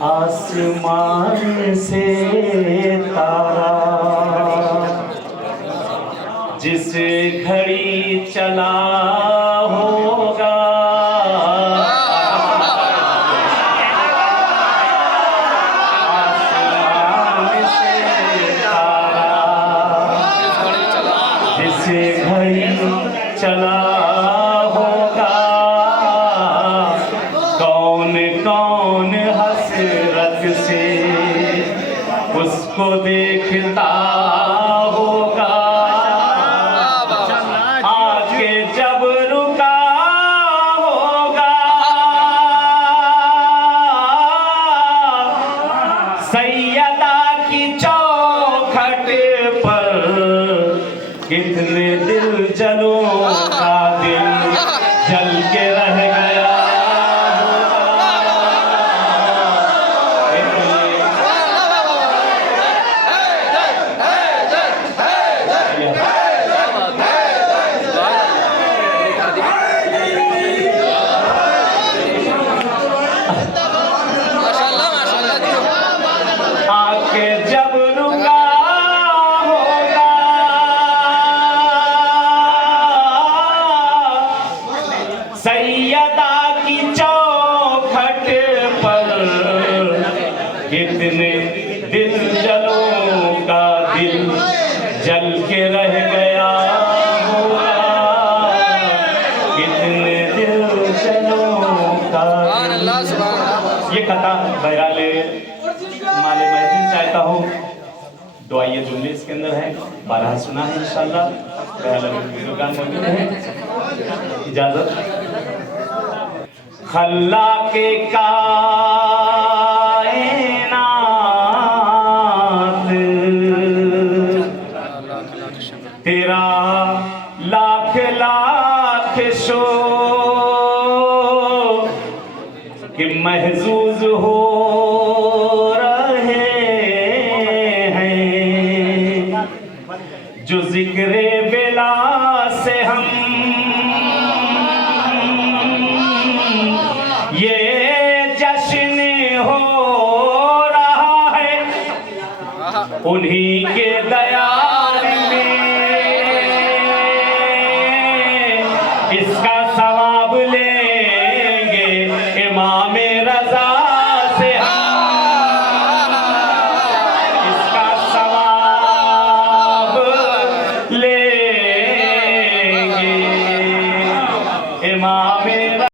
आसमान से तारा जिस घड़ी चला होगा, आसमान से तारा जिस घड़ी चला होगा, कौन कौन हसरत से उसको देखता होगा। आके जब रुका होगा सैयदा की चौखट पर, कितने दिल जलों का दिल जल के रह गया। आके जब रुका होगा सैयदा की चौखट पर, कितने दिल जलों का दिल जल के रह गया होगा, कितने दिल जलों का दिल। ये कथा बहरहाल माले महफिल चाहता हूँ, दुआइया जुमले इसके अंदर है, 12 सुना है इंशाअल्लाह। बुजुर्गान मौजूद है, इजाजत। खल्ला के कायनात तेरा लाख लाख शो कि महजूज हो जो जिक्रे बेला से हम ये जश्न हो रहा है, उन्हीं के दया